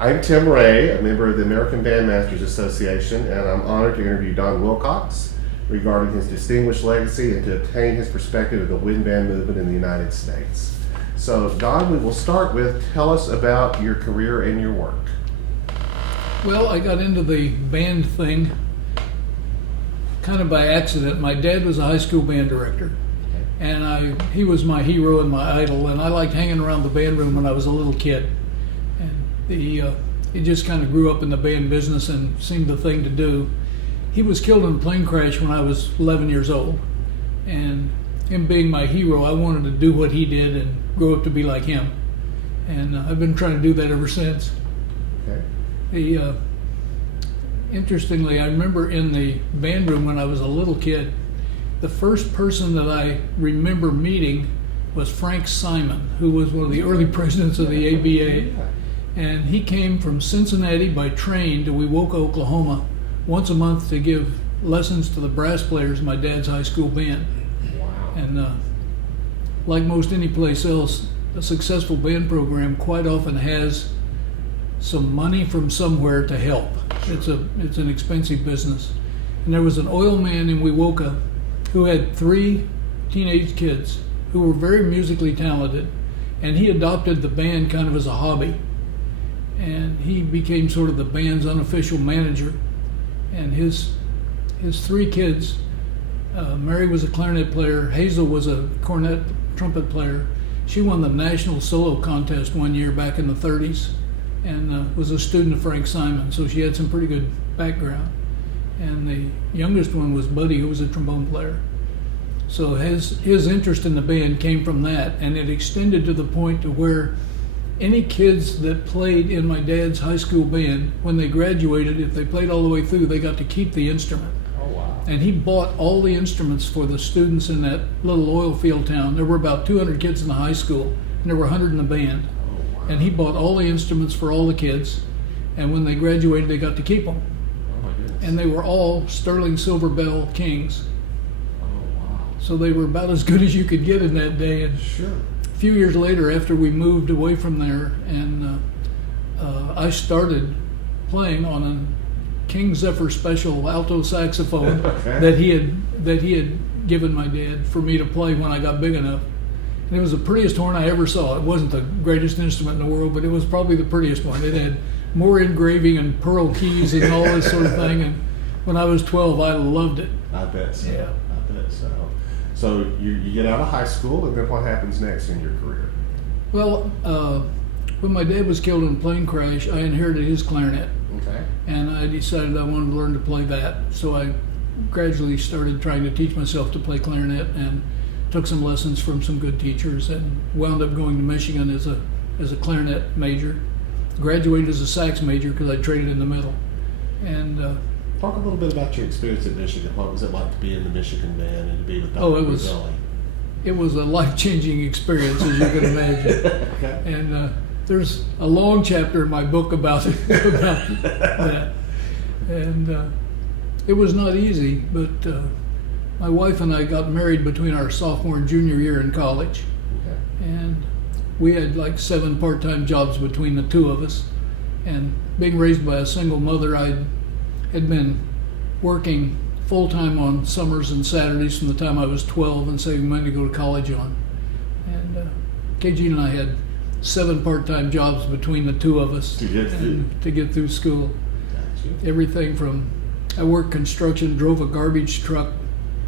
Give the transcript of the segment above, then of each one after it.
I'm Tim Ray, a member of the American Bandmasters Association, and I'm honored to interview Don Wilcox regarding his distinguished legacy and to obtain his perspective of the wind band movement in the United States. So, Don, we will start with, tell us about your career and your work. Well, I got into the band thing kind of by accident. My dad was a high school band director, and he was my hero and my idol, and I liked hanging around the band room when I was a little kid. And he just kind of grew up in the band business and seemed the thing to do. He was killed in a plane crash when I was 11 years old, and him being my hero, I wanted to do what he did and grow up to be like him. And I've been trying to do that ever since. Okay. Interestingly, I remember in the band room when I was a little kid, the first person that I remember meeting was Frank Simon, who was one of the early presidents of the ABA. And he came from Cincinnati by train to Wewoka, Oklahoma, once a month to give lessons to the brass players in my dad's high school band. Wow. And like most any place else, a successful band program quite often has some money from somewhere to help. Sure. It's an expensive business. And there was an oil man in Wewoka who had 3 teenage kids who were very musically talented, and he adopted the band kind of as a hobby. And he became sort of the band's unofficial manager. And his 3 kids, Mary was a clarinet player, Hazel was a cornet trumpet player. She won the national solo contest one year back in the 30s and was a student of Frank Simon, so she had some pretty good background. And the youngest one was Buddy, who was a trombone player. So his interest in the band came from that, and it extended to the point to where any kids that played in my dad's high school band, when they graduated, if they played all the way through, they got to keep the instrument. Oh, wow. And he bought all the instruments for the students in that little oil field town. There were about 200 kids in the high school, and there were 100 in the band. Oh, wow. And he bought all the instruments for all the kids, and when they graduated, they got to keep them. Oh, my goodness. And they were all Sterling Silver Bell Kings. Oh, wow. So they were about as good as you could get in that day. And Sure. a few years later, after we moved away from there, and I started playing on a King Zephyr Special alto saxophone Okay. that he had given my dad for me to play when I got big enough. And it was the prettiest horn I ever saw. It wasn't the greatest instrument in the world, but it was probably the prettiest one. It had more engraving and pearl keys and all this sort of thing. And when I was 12, I loved it. I bet so. Yeah. I bet so. So you get out of high school, and then what happens next in your career? Well, when my dad was killed in a plane crash, I inherited his clarinet. Okay. And I decided I wanted to learn to play that. So I gradually started trying to teach myself to play clarinet and took some lessons from some good teachers and wound up going to Michigan as a clarinet major. Graduated as a sax major because I traded in the middle. And Talk a little bit about your experience at Michigan. What was it like to be in the Michigan band and to be with Dr. Revelli? It was a life-changing experience, as you can imagine. Okay. And there's a long chapter in my book about that. And it was not easy, but my wife and I got married between our sophomore and junior year in college. Okay. And we had like 7 part-time jobs between the 2 of us. And being raised by a single mother, I had been working full-time on summers and Saturdays from the time I was 12 and saving money to go to college on. And KG and I had 7 part-time jobs between the 2 of us to get through school. Gotcha. Everything from, I worked construction, drove a garbage truck,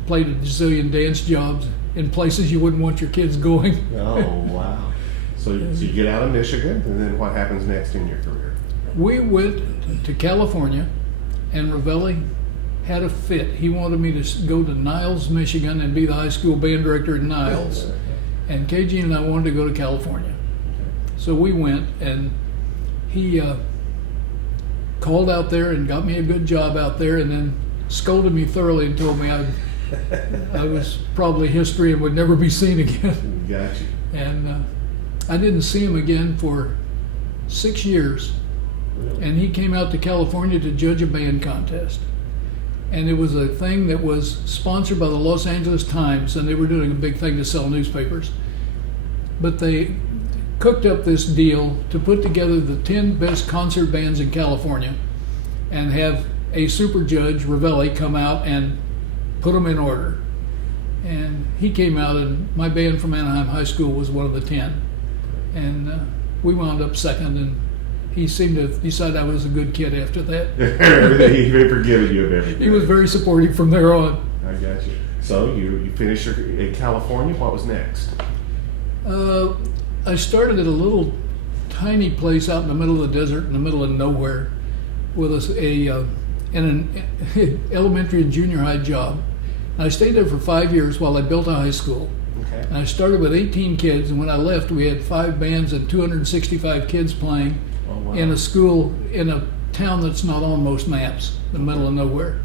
played a zillion dance jobs in places you wouldn't want your kids going. Oh, wow. So you get out of Michigan, and then what happens next in your career? We went to California, and Revelli had a fit. He wanted me to go to Niles, Michigan, and be the high school band director at Niles. And KG and I wanted to go to California. So we went, and he called out there and got me a good job out there, and then scolded me thoroughly and told me I was probably history and would never be seen again. Gotcha. And I didn't see him again for 6 years. Really? And he came out to California to judge a band contest. And it was a thing that was sponsored by the Los Angeles Times, and they were doing a big thing to sell newspapers. But they cooked up this deal to put together the 10 best concert bands in California and have a super judge, Revelli, come out and put them in order. And he came out, and my band from Anaheim High School was one of the 10. And we wound up second, and he seemed to decide I was a good kid after that. Everything, he'd been forgiving you of everything. He was very supportive from there on. I got you. So you finished in California. What was next? I started at a little tiny place out in the middle of the desert, in the middle of nowhere, with an elementary and junior high job. And I stayed there for 5 years while I built a high school. Okay. And I started with 18 kids, and when I left, we had 5 bands and 265 kids playing in a school in a town that's not on most maps, the middle of nowhere.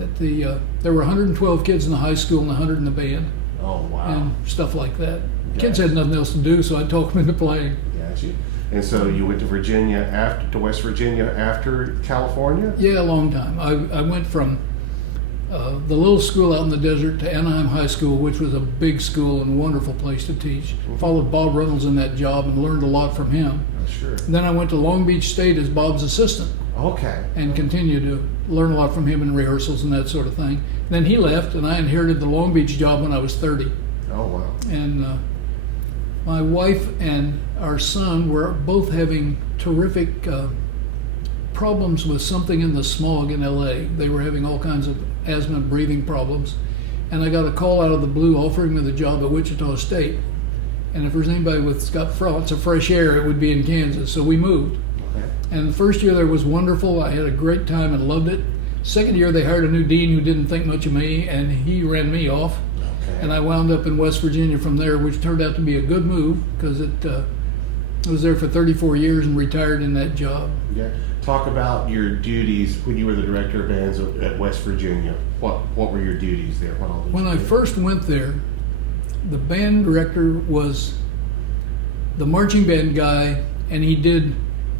Okay. There were 112 kids in the high school and 100 in the band. Oh, wow. And stuff like that. Gotcha. Kids had nothing else to do, so I talked them into playing. Got you. And so you went to West Virginia after California? Yeah, a long time. I went from the little school out in the desert to Anaheim High School, which was a big school and a wonderful place to teach. Mm-hmm. Followed Bob Reynolds in that job and learned a lot from him. Sure. Then I went to Long Beach State as Bob's assistant. Okay. And continued to learn a lot from him in rehearsals and that sort of thing. Then he left, and I inherited the Long Beach job when I was 30. Oh, wow. And my wife and our son were both having terrific problems with something in the smog in LA. They were having all kinds of asthma and breathing problems. And I got a call out of the blue offering me the job at Wichita State. And if there's anybody that's got thoughts of fresh air, it would be in Kansas. So we moved. Okay. And the first year there was wonderful. I had a great time and loved it. Second year they hired a new dean who didn't think much of me, and he ran me off. Okay. And I wound up in West Virginia from there, which turned out to be a good move because I was there for 34 years and retired in that job. Yeah. Talk about your duties when you were the director of bands at West Virginia. What were your duties there? What all did When you I do? first went there, the band director was the marching band guy, and he did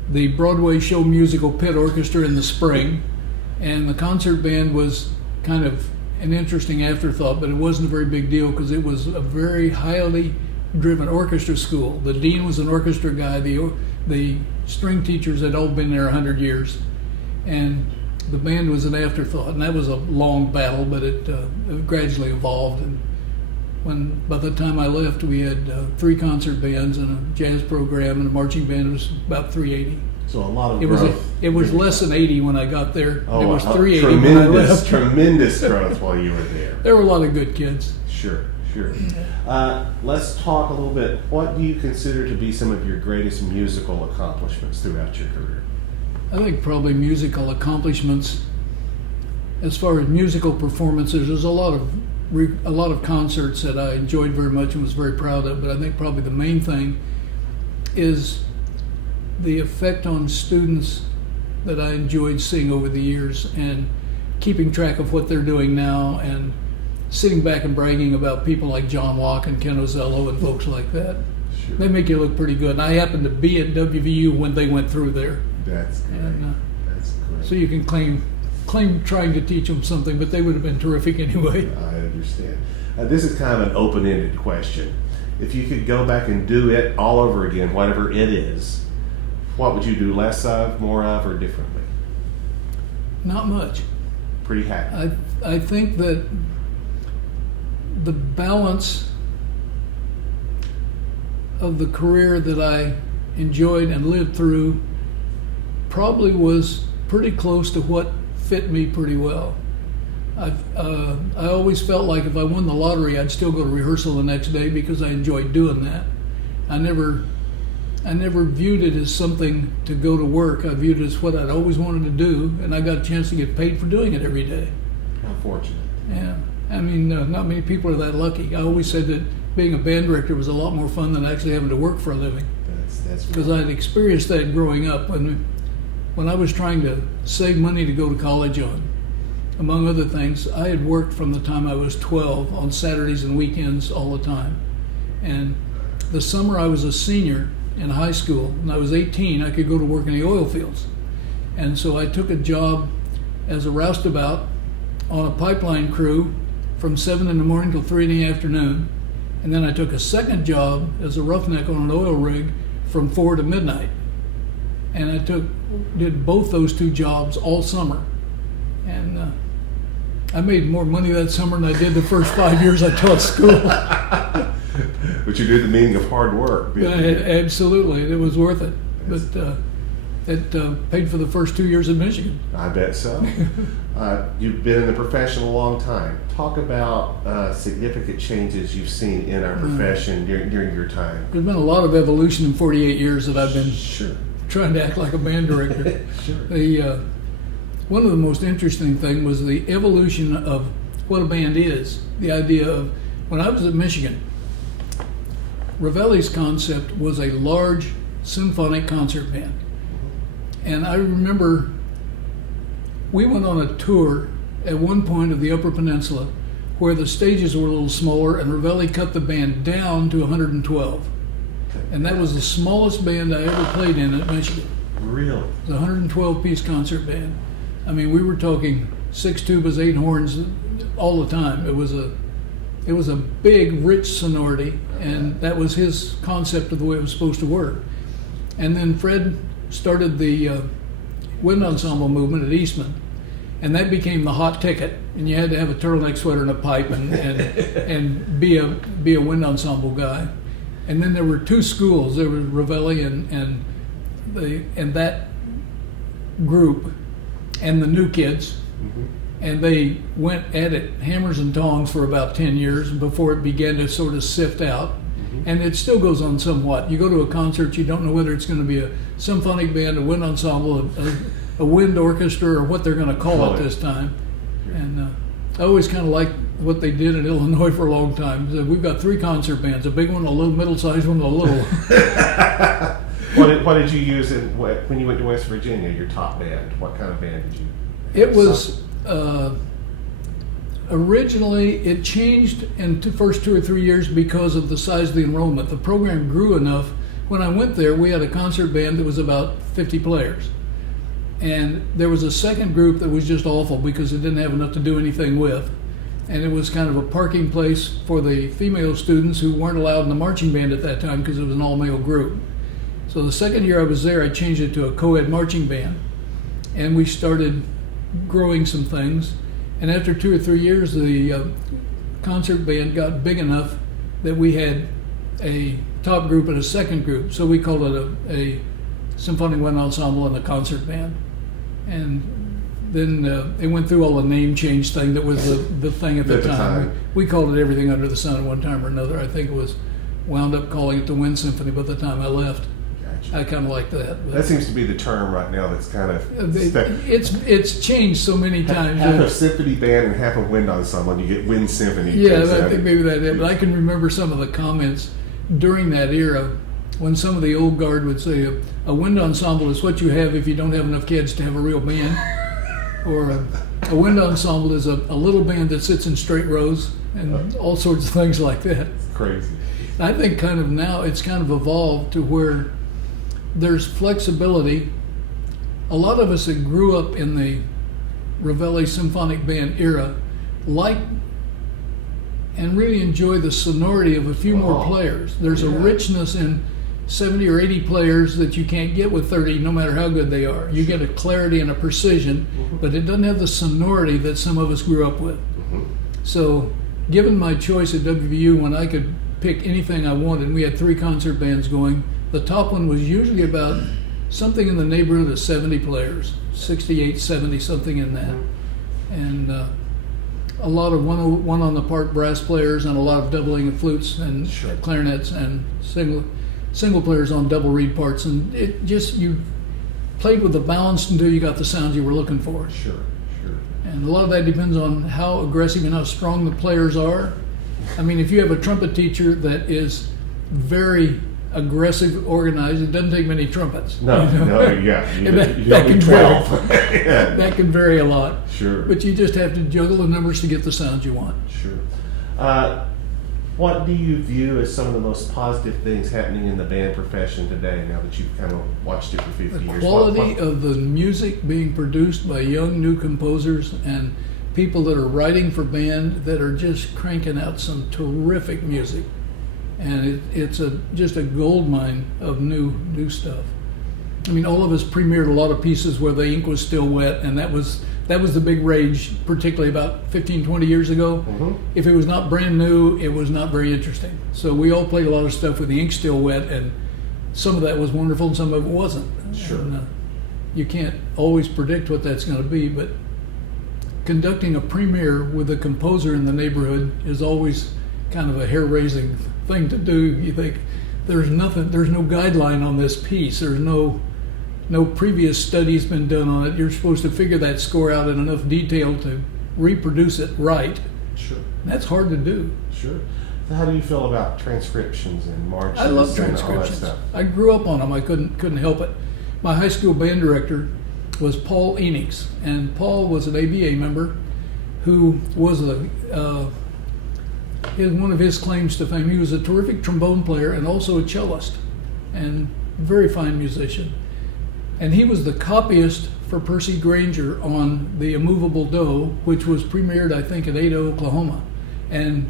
the Broadway show musical Pit Orchestra in the spring, and the concert band was kind of an interesting afterthought, but it wasn't a very big deal because it was a very highly driven orchestra school. The dean was an orchestra guy. The string teachers had all been there 100 years, and the band was an afterthought. And that was a long battle, but it gradually evolved. And by the time I left, we had 3 concert bands and a jazz program and a marching band. It was about 380. So a lot of It growth. was less than 80 when I got there. Oh, It was wow. 380 when I left. Tremendous growth while you were there. There were a lot of good kids. Sure. Let's talk a little bit. What do you consider to be some of your greatest musical accomplishments throughout your career? I think probably musical accomplishments. As far as musical performances, there's a lot of concerts that I enjoyed very much and was very proud of. But I think probably the main thing is the effect on students that I enjoyed seeing over the years and keeping track of what they're doing now and sitting back and bragging about people like John Locke and Ken Ozello and folks like that. Sure. They make you look pretty good. And I happened to be at WVU when they went through there. That's great. And, That's great. So you can claim trying to teach them something, but they would have been terrific anyway. I understand. This is kind of an open-ended question. If you could go back and do it all over again, whatever it is, what would you do less of, more of, or differently? Not much. Pretty happy. I think that the balance of the career that I enjoyed and lived through probably was pretty close to what fit me pretty well. I always felt like if I won the lottery, I'd still go to rehearsal the next day because I enjoyed doing that. I never viewed it as something to go to work. I viewed it as what I'd always wanted to do, and I got a chance to get paid for doing it every day. How fortunate. Yeah, I mean, not many people are that lucky. I always said that being a band director was a lot more fun than actually having to work for a living. That's Because I'd experienced that growing up when I was trying to save money to go to college on. Among other things, I had worked from the time I was 12 on Saturdays and weekends all the time. And the summer I was a senior in high school, and I was 18, I could go to work in the oil fields. And so I took a job as a roustabout on a pipeline crew from 7 in the morning till 3 in the afternoon. And then I took a second job as a roughneck on an oil rig from 4 to midnight. And I did both those two jobs all summer. And I made more money that summer than I did the first 5 years I taught school. But you did the meaning of hard work. Absolutely, it was worth it. But it paid for the first 2 years in Michigan. I bet so. You've been in the profession a long time. Talk about significant changes you've seen in our profession during your time. There's been a lot of evolution in 48 years that I've been trying to act like a band director. One of the most interesting things was the evolution of what a band is. The idea of, when I was at Michigan, Revelli's concept was a large symphonic concert band. And I remember we went on a tour at one point of the Upper Peninsula where the stages were a little smaller, and Revelli cut the band down to 112. And that was the smallest band I ever played in at Michigan. Really? It was a 112-piece concert band. I mean, we were talking 6 tubas, 8 horns all the time. It was a big, rich sonority, and that was his concept of the way it was supposed to work. And then Fred started the wind ensemble movement at Eastman, and that became the hot ticket. And you had to have a turtleneck sweater and a pipe and be a wind ensemble guy. And then there were 2 schools. There was Revelli and that group and the new kids. And they went at it hammers and tongs for about 10 years before it began to sort of sift out. And it still goes on somewhat. You go to a concert, you don't know whether it's going to be a symphonic band, a wind ensemble, a wind orchestra, or what they're going to call it this time. And I always kind of liked what they did in Illinois for a long time. So we've got 3 concert bands, a big one, a little middle-sized one, a little one. What did you use when you went to West Virginia, your top band? What kind of band did you have? It was... originally, it changed in the first 2 or 3 years because of the size of the enrollment. The program grew enough. When I went there, we had a concert band that was about 50 players. And there was a second group that was just awful because it didn't have enough to do anything with. And it was kind of a parking place for the female students who weren't allowed in the marching band at that time because it was an all-male group. So the second year I was there, I changed it to a co-ed marching band. And we started growing some things. And after 2 or 3 years, the concert band got big enough that we had a top group and a second group. So we called it a symphonic wind ensemble and a concert band. And then it went through all the name change thing that was the thing at the time. We called it everything under the sun at one time or another. I think it was wound up calling it the Wind Symphony by the time I left. I kind of like that. That seems to be the term right now that's kind of... It's changed so many times. Half a symphony band and half a wind ensemble, and you get wind symphony. Yeah, I think maybe that is. But I can remember some of the comments during that era when some of the old guard would say, a wind ensemble is what you have if you don't have enough kids to have a real band. Or a wind ensemble is a little band that sits in straight rows, and all sorts of things like that. It's crazy. I think kind of now it's kind of evolved to where there's flexibility. A lot of us that grew up in the Revelli Symphonic Band era like and really enjoy the sonority of a few more players. There's a richness in 70 or 80 players that you can't get with 30, no matter how good they are. You get a clarity and a precision, but it doesn't have the sonority that some of us grew up with. So given my choice at WVU, when I could pick anything I wanted, we had 3 concert bands going. The top one was usually about something in the neighborhood of 70 players, 68, 70, something in that. And a lot of one on the part brass players and a lot of doubling of flutes and clarinets and single players on double reed parts. And it just, you played with the balance until you got the sounds you were looking for. And a lot of that depends on how aggressive and how strong the players are. I mean, if you have a trumpet teacher that is very aggressive, organized, it doesn't take many trumpets. That can vary. That can vary a lot. Sure. But you just have to juggle the numbers to get the sounds you want. Sure. What do you view as some of the most positive things happening in the band profession today, now that you've kind of watched it for 50 years? The quality of the music being produced by young new composers and people that are writing for band that are just cranking out some terrific music. and it's just a gold mine of new stuff. I mean, all of us premiered a lot of pieces where the ink was still wet, and that was the big rage, particularly about 15, 20 years ago. Mm-hmm. If it was not brand new, it was not very interesting. So we all played a lot of stuff with the ink still wet, and some of that was wonderful and some of it wasn't. Sure. And, you can't always predict what that's going to be, but conducting a premiere with a composer in the neighborhood is always kind of a hair-raising thing to do. You think, there's no guideline on this piece. There's no previous studies been done on it. You're supposed to figure that score out in enough detail to reproduce it right. Sure. That's hard to do. Sure. So how do you feel about transcriptions and marches I love and all that transcriptions. stuff? I grew up on them. I couldn't help it. My high school band director was Paul Enix, and Paul was an ABA member who was one of his claims to fame. He was a terrific trombone player and also a cellist, and very fine musician. And he was the copyist for Percy Granger on The Immovable Doe, which was premiered, I think, at Ada, Oklahoma. And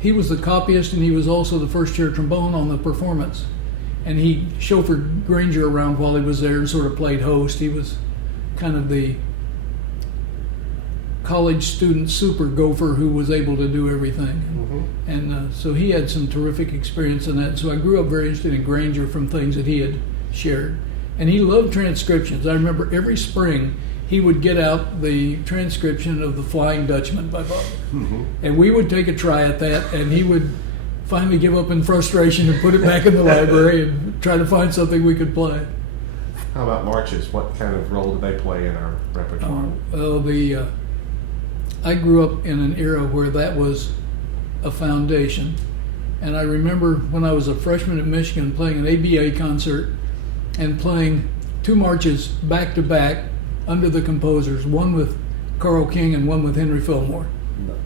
he was the copyist, and he was also the first chair trombone on the performance. And he chauffeured Granger around while he was there and sort of played host. He was kind of the college student super gopher who was able to do everything. Mm-hmm. And so he had some terrific experience in that. So I grew up very interested in Granger from things that he had shared. And he loved transcriptions. I remember every spring he would get out the transcription of The Flying Dutchman by Bach. Mm-hmm. And we would take a try at that, and he would finally give up in frustration and put it back in the library and try to find something we could play. How about marches? What kind of role do they play in our repertoire? I grew up in an era where that was a foundation. And I remember when I was a freshman at Michigan playing an ABA concert and playing two marches back to back under the composers, one with Carl King and one with Henry Fillmore.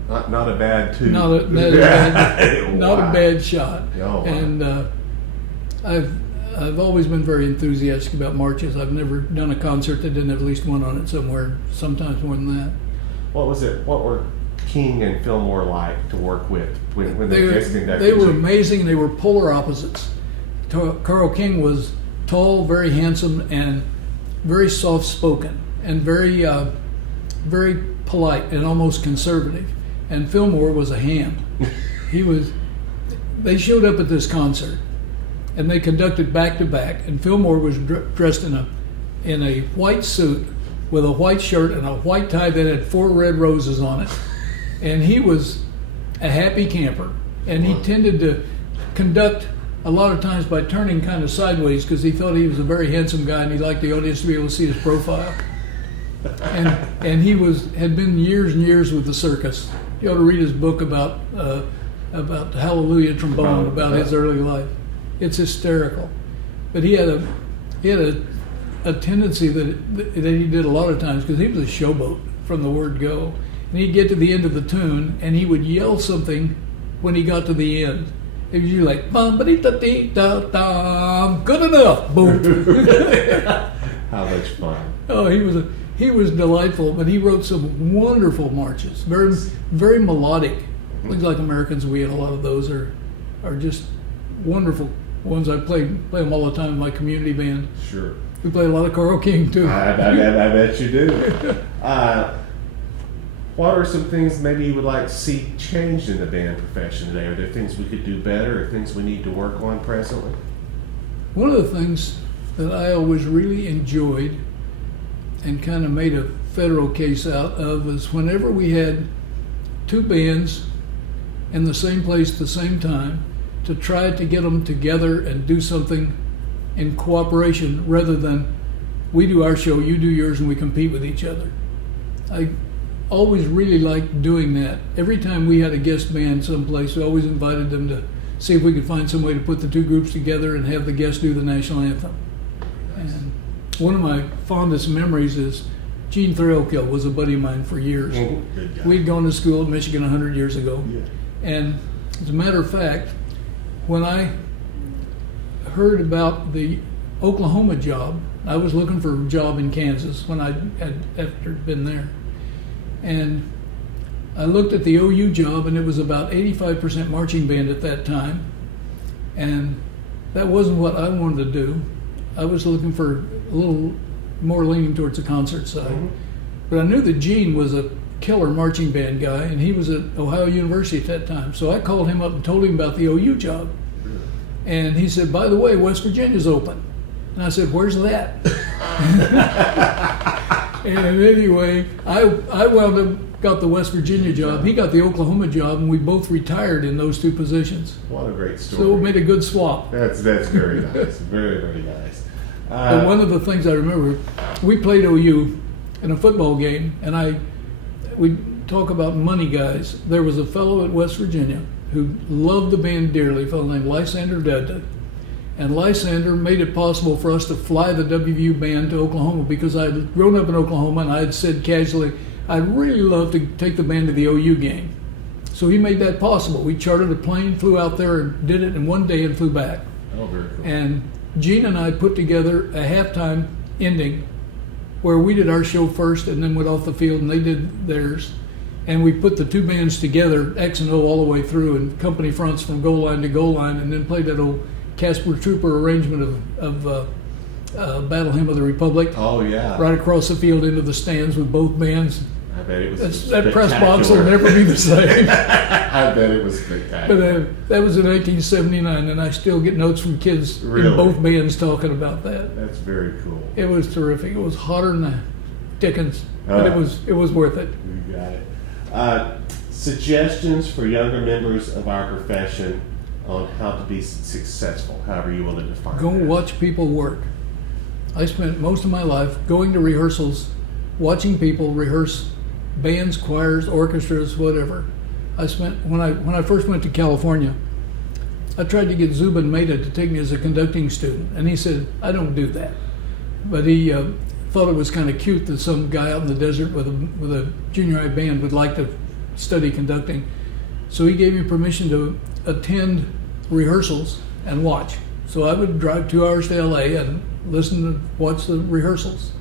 Not a bad two. Not a bad shot. Oh, wow. And I've always been very enthusiastic about marches. I've never done a concert that didn't have at least one on it somewhere, sometimes more than that. What were King and Fillmore like to work with when they guest conducted? They were amazing. They were polar opposites. Carl King was tall, very handsome, and very soft-spoken, and very polite and almost conservative. And Fillmore was a ham. They showed up at this concert, and they conducted back to back. And Fillmore was dressed in a white suit with a white shirt and a white tie that had 4 red roses on it. And he was a happy camper. And he tended to conduct a lot of times by turning kind of sideways because he thought he was a very handsome guy and he liked the audience to be able to see his profile. And he had been years and years with the circus. You ought to read his book about Hallelujah Trombone, about his early life. It's hysterical. But he had a tendency that he did a lot of times because he was a showboat from the word go. And he'd get to the end of the tune and he would yell something when he got to the end. It was usually like bum-ba-dee-da-dee-da-da, good enough, boom. How much fun! Oh, he was delightful, but he wrote some wonderful marches, very very melodic. Things like Americans We, and a lot of those are just wonderful ones. I play them all the time in my community band. Sure. We play a lot of Carl King too. I bet you do. What are some things maybe you would like to see changed in the band profession today? Are there things we could do better or things we need to work on presently? One of the things that I always really enjoyed and kind of made a federal case out of is whenever we had two bands in the same place at the same time to try to get them together and do something in cooperation rather than we do our show, you do yours, and we compete with each other. I always really liked doing that. Every time we had a guest band someplace, we always invited them to see if we could find some way to put the two groups together and have the guests do the national anthem. And one of my fondest memories is Gene Thrailkill was a buddy of mine for years. We'd gone to school at Michigan 100 years ago. Yeah. And as a matter of fact, when I heard about the Oklahoma job, I was looking for a job in Kansas when I had after been there. And I looked at the OU job, and it was about 85% marching band at that time, and that wasn't what I wanted to do. I was looking for a little more leaning towards the concert side. Mm-hmm. But I knew that Gene was a killer marching band guy, and he was at Ohio University at that time. So I called him up and told him about the OU job. And he said, by the way, West Virginia's open. And I said, where's that? And anyway, I wound up got the West Virginia job. He got the Oklahoma job, and we both retired in those two positions. What a great story. So it made a good swap. That's very nice. Very, very nice. But one of the things I remember, we played OU in a football game, and we talk about money guys. There was a fellow at West Virginia who loved the band dearly, a fellow named Lysander Dudley. And Lysander made it possible for us to fly the WVU band to Oklahoma, because I had grown up in Oklahoma, and I had said casually, I'd really love to take the band to the OU game. So he made that possible. We chartered a plane, flew out there, and did it in one day and flew back. Oh, very cool. And Gene and I put together a halftime ending where we did our show first and then went off the field, and they did theirs. And we put the two bands together, X and O, all the way through, and company fronts from goal line to goal line, and then played that old Casper Trooper arrangement of Battle Hymn of the Republic. Oh, yeah. Right across the field into the stands with both bands. I bet it was That press box will never be the same. I bet it was spectacular. But that was in 1979, and I still get notes from kids Really? in both bands talking about that. That's very cool. It was terrific. It was hotter than the Dickens, but it was worth it. You got it. Suggestions for younger members of our profession on how to be successful, however you want to define Go that. watch people work. I spent most of my life going to rehearsals, watching people rehearse bands, choirs, orchestras, whatever. When I first went to California, I tried to get Zubin Mehta to take me as a conducting student, and he said, I don't do that. But he thought it was kind of cute that some guy out in the desert with a junior high band would like to study conducting. So he gave me permission to attend rehearsals and watch. So I would drive 2 hours to LA and watch the rehearsals.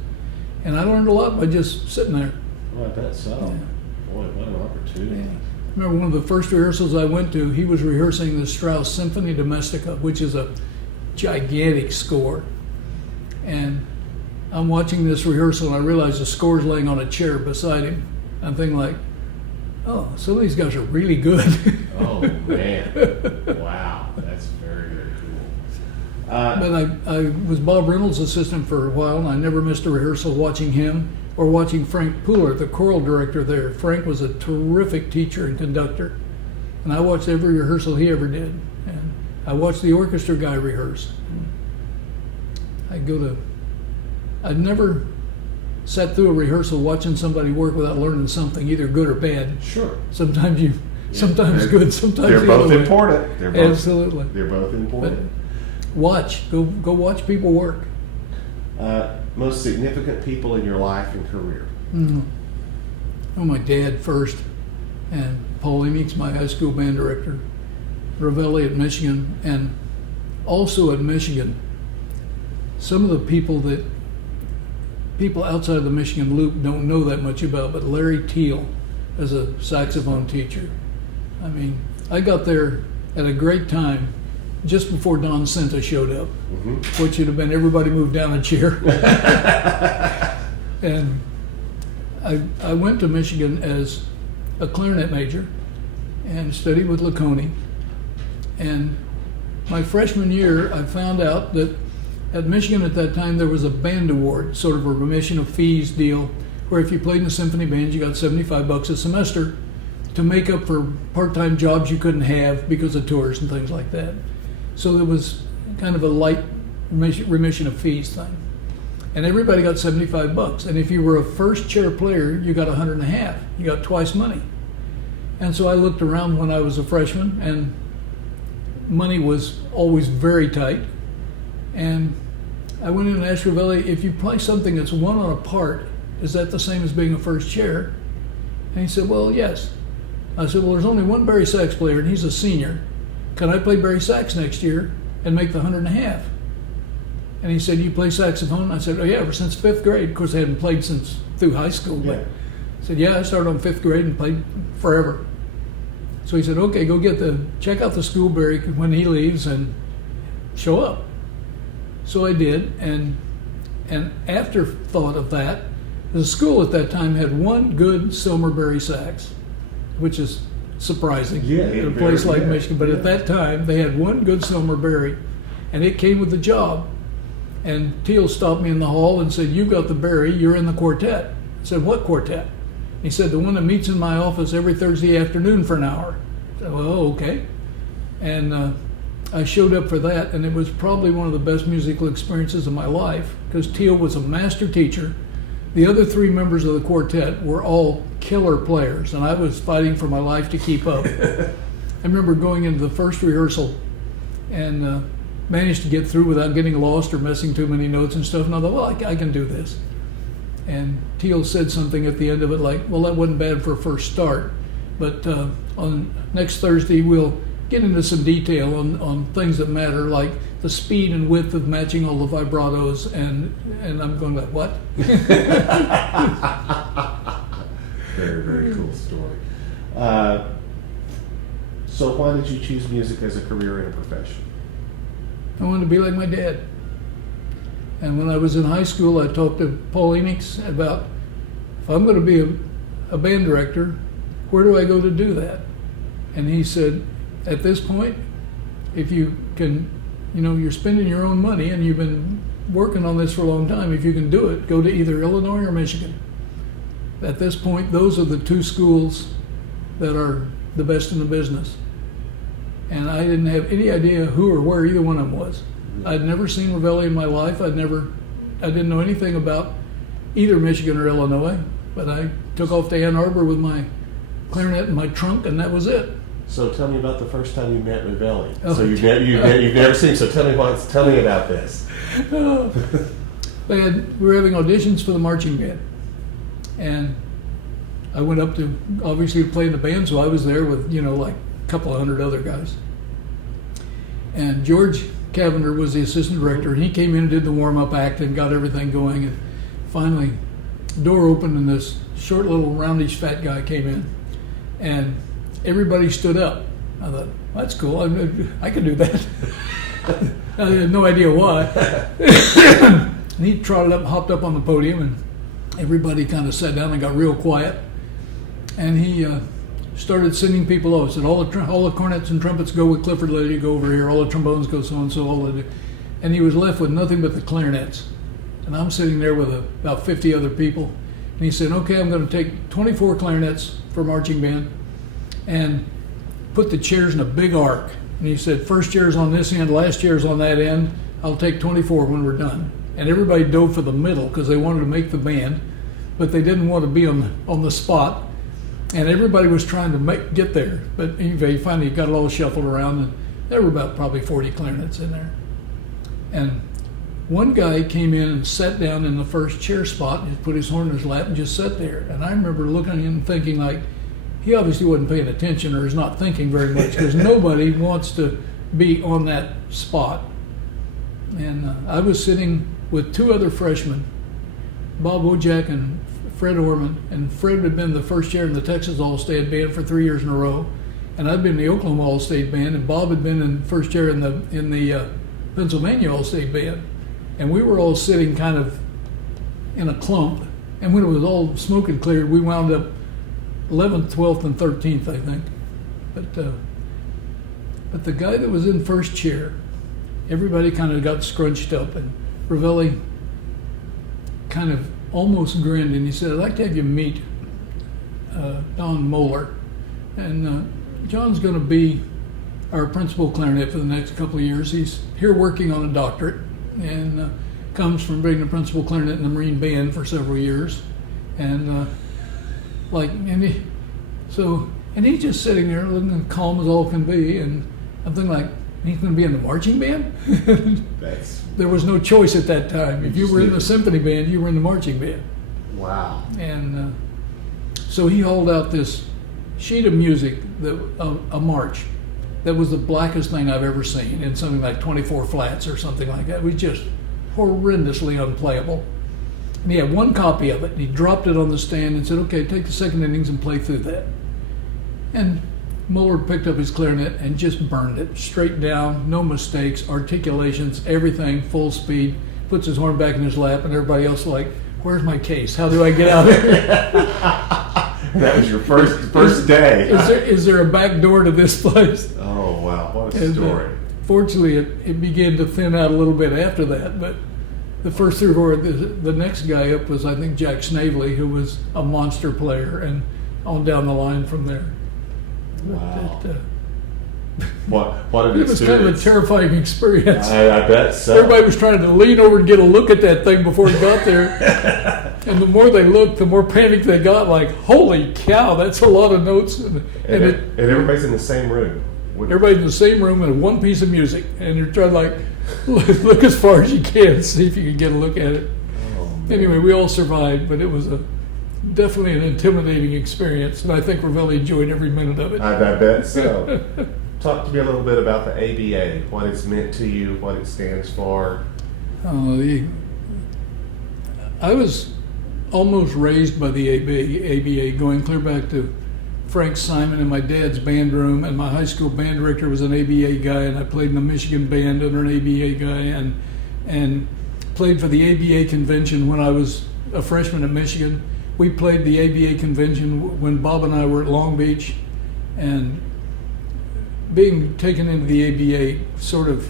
And I learned a lot by just sitting there. Oh, I bet so. Yeah. Boy, what an opportunity. Yeah. I remember one of the first rehearsals I went to, he was rehearsing the Strauss Symphony Domestica, which is a gigantic score. And I'm watching this rehearsal, and I realize the score's laying on a chair beside him. I'm thinking like, oh, some of these guys are really good. Oh, man. Wow. That's very, very cool. But I was Bob Reynolds' assistant for a while, and I never missed a rehearsal watching him or watching Frank Pooler, the choral director there. Frank was a terrific teacher and conductor, and I watched every rehearsal he ever did. And I watched the orchestra guy rehearse. I'd never sat through a rehearsal watching somebody work without learning something, either good or bad. Sure. Sometimes good, sometimes They're the both other way. important. Absolutely. They're both important. Go watch people work. Most significant people in your life and career? Oh, my dad first, and Paul Emmings, my high school band director, Revelli at Michigan, and also at Michigan, some of the people outside of the Michigan loop don't know that much about, but Larry Teal as a saxophone teacher. I mean, I got there at a great time, just before Don Senta showed up, which would have been everybody moved down a chair. And I went to Michigan as a clarinet major and studied with Lacconi. And my freshman year, I found out that at Michigan at that time there was a band award, sort of a remission of fees deal, where if you played in a symphony band, you got $75 a semester to make up for part-time jobs you couldn't have because of tours and things like that. So there was kind of a light remission of fees thing. And everybody got $75. And if you were a first chair player, you got $150. You got twice money. And so I looked around when I was a freshman, and money was always very tight. And I went in and asked Revelli, if you play something that's one on a part, is that the same as being a first chair? And he said, well, yes. I said, well, there's only one bari sax player, and he's a senior. Can I play bari sax next year and make the $150? And he said, you play saxophone? I said, oh yeah, ever since 5th grade. Of course, I hadn't played since through high school. But I said, yeah, I started on 5th grade and played forever. So he said, okay, check out the school Barry when he leaves and show up. So I did, and afterthought of that, the school at that time had one good Silverberry sax, which is surprising in a place like Michigan. But at that time, they had one good Silverberry, and it came with the job. And Teal stopped me in the hall and said, "You got the Barry, you're in the quartet." I said, "What quartet?" He said, "The one that meets in my office every Thursday afternoon for an hour." I said, "Well, okay." And I showed up for that, and it was probably one of the best musical experiences of my life, because Teal was a master teacher. The other 3 members of the quartet were all killer players, and I was fighting for my life to keep up. I remember going into the first rehearsal and managed to get through without getting lost or missing too many notes and stuff, and I thought, well, I can do this. And Teal said something at the end of it like, well, that wasn't bad for a first start, but on next Thursday we'll get into some detail on things that matter, like the speed and width of matching all the vibratos, and I'm going like, what? Very, very cool story. So why did you choose music as a career and a profession? I wanted to be like my dad. And when I was in high school, I talked to Paul Enix about, if I'm going to be a band director, where do I go to do that? And he said, at this point, if you can, you're spending your own money and you've been working on this for a long time, if you can do it, go to either Illinois or Michigan. At this point, those are the 2 schools that are the best in the business. And I didn't have any idea who or where either one of them was. I'd never seen Revelli in my life. I didn't know anything about either Michigan or Illinois, but I took off to Ann Arbor with my clarinet in my trunk, and that was it. So tell me about the first time you met Revelli. Oh. So you've never seen. So tell me about this. We were having auditions for the marching band, and I went up to obviously play in the band, so I was there with like a couple of hundred other guys. And George Cavender was the assistant director, and he came in and did the warm-up act and got everything going. And finally, the door opened, and this short little roundish fat guy came in, and everybody stood up. I thought, that's cool. I could do that. I had no idea why. And he trotted up, hopped up on the podium, and everybody kind of sat down and got real quiet. And he started sending people over. Said, all the cornets and trumpets go with Clifford Lady, go over here. All the trombones go so-and-so. And he was left with nothing but the clarinets. And I'm sitting there with about 50 other people. And he said, okay, I'm going to take 24 clarinets for marching band and put the chairs in a big arc. And he said, first chair's on this end, last chair's on that end. I'll take 24 when we're done. And everybody dove for the middle because they wanted to make the band, but they didn't want to be on the spot. And everybody was trying to get there. But anyway, finally got it all shuffled around, and there were about probably 40 clarinets in there. And one guy came in and sat down in the first chair spot and just put his horn in his lap and just sat there. And I remember looking at him and thinking, like, he obviously wasn't paying attention or is not thinking very much, because nobody wants to be on that spot. And I was sitting with 2 other freshmen, Bob Wojak and Fred Orman, and Fred had been the first chair in the Texas All-State Band for 3 years in a row, and I'd been in the Oklahoma All-State Band, and Bob had been in first chair in the Pennsylvania All-State Band. And we were all sitting kind of in a clump, and when it was all smoke and cleared, we wound up 11th, 12th, and 13th, I think. But the guy that was in first chair, everybody kind of got scrunched up, and Revelli kind of almost grinned, and he said, I'd like to have you meet Don Moeller. And John's going to be our principal clarinet for the next couple of years. He's here working on a doctorate, and comes from being the principal clarinet in the Marine Band for several years. And he's just sitting there looking calm as all can be, and I'm thinking, like, he's going to be in the marching band? There was no choice at that time. If you were in the symphony band, you were in the marching band. Wow. And so he hauled out this sheet of music, a march, that was the blackest thing I've ever seen, in something like 24 flats or something like that. It was just horrendously unplayable. And he had one copy of it, and he dropped it on the stand and said, "Okay, take the second innings and play through that." And Muller picked up his clarinet and just burned it straight down, no mistakes, articulations, everything, full speed. Puts his horn back in his lap, and everybody else like, "Where's my case? How do I get out of here?" That was your first day. Is there a back door to this place? Oh wow, what a story! Fortunately, it began to thin out a little bit after that, but the first 3 or 4, the next guy up was, I think, Jack Snavely, who was a monster player, and on down the line from there. Wow. What an it was kind of a terrifying experience. I bet so. Everybody was trying to lean over and get a look at that thing before he got there. And the more they looked, the more panicked they got, like, holy cow, that's a lot of notes. And everybody's in the same room. Everybody's in the same room with one piece of music. And you're trying to, like, look as far as you can, see if you can get a look at it. Oh, anyway, we all survived, but it was definitely an intimidating experience. And I think Revelli enjoyed every minute of it. I bet so. Talk to me a little bit about the ABA, what it's meant to you, what it stands for. I was almost raised by the ABA, going clear back to Frank Simon in my dad's band room, and my high school band director was an ABA guy, and I played in the Michigan band under an ABA guy, and played for the ABA convention when I was a freshman at Michigan. We played the ABA convention when Bob and I were at Long Beach, and being taken into the ABA sort of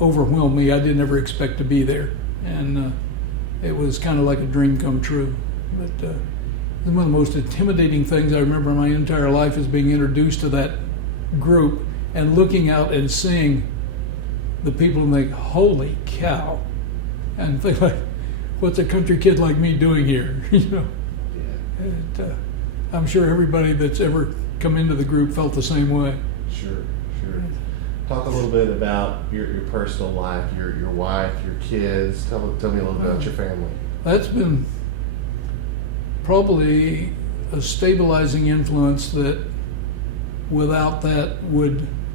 overwhelmed me. I didn't ever expect to be there, and it was kind of like a dream come true. But one of the most intimidating things I remember in my entire life is being introduced to that group and looking out and seeing the people and think, holy cow, and think like, what's a country kid like me doing here? You know. Yeah. And, I'm sure everybody that's ever come into the group felt the same way. Sure. Talk a little bit about your personal life, your wife, your kids. Tell me a little bit about your family. That's been probably a stabilizing influence that without that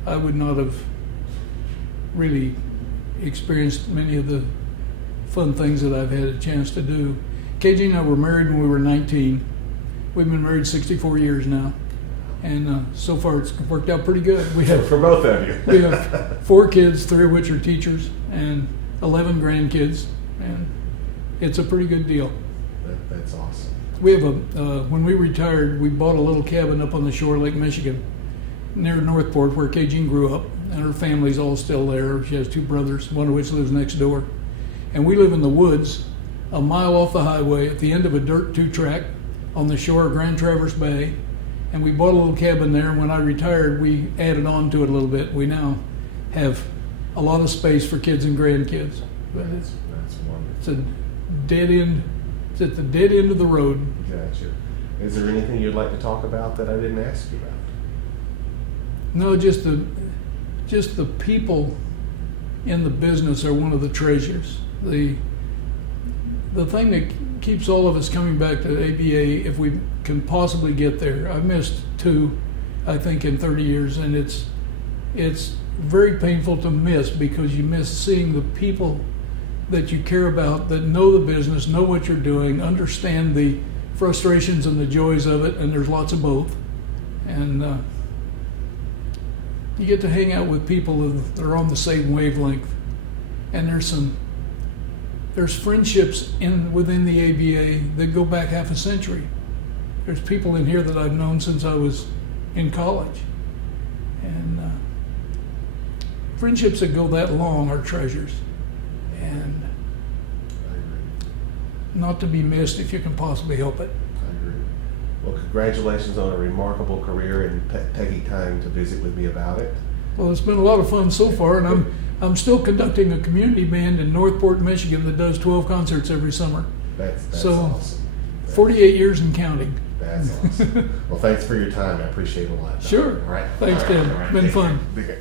I would not have really experienced many of the fun things that I've had a chance to do. KG and I were married when we were 19. We've been married 64 years now. And so far it's worked out pretty good. We have for both of you. We have 4 kids, 3 of which are teachers, and 11 grandkids, and it's a pretty good deal. That's awesome. We have when we retired, we bought a little cabin up on the shore of Lake Michigan, near Northport, where Kay-Jean grew up, and her family's all still there. She has 2 brothers, one of which lives next door. And we live in the woods, a mile off the highway, at the end of a dirt 2-track on the shore of Grand Traverse Bay. And we bought a little cabin there, and when I retired, we added on to it a little bit. We now have a lot of space for kids and grandkids. But That's wonderful. it's a dead end. It's at the dead end of the road. Gotcha. Is there anything you'd like to talk about that I didn't ask you about? No, just the people in the business are one of the treasures. The thing that keeps all of us coming back to ABA, if we can possibly get there. I've missed 2, I think, in 30 years, and it's very painful to miss, because you miss seeing the people that you care about, that know the business, know what you're doing, understand the frustrations and the joys of it, and there's lots of both. And you get to hang out with people that are on the same wavelength, and there's friendships within the ABA that go back half a century. There's people in here that I've known since I was in college, and friendships that go that long are treasures, and not to be missed if you can possibly help it. I agree. Well, congratulations on a remarkable career and taking time to visit with me about it. Well, it's been a lot of fun so far, and I'm still conducting a community band in Northport, Michigan that does 12 concerts every summer. That's so awesome. 48 years and counting. That's awesome. Well, thanks for your time. I appreciate it a lot. Sure. All right. Thanks, Tim. All right. Been fun. Okay.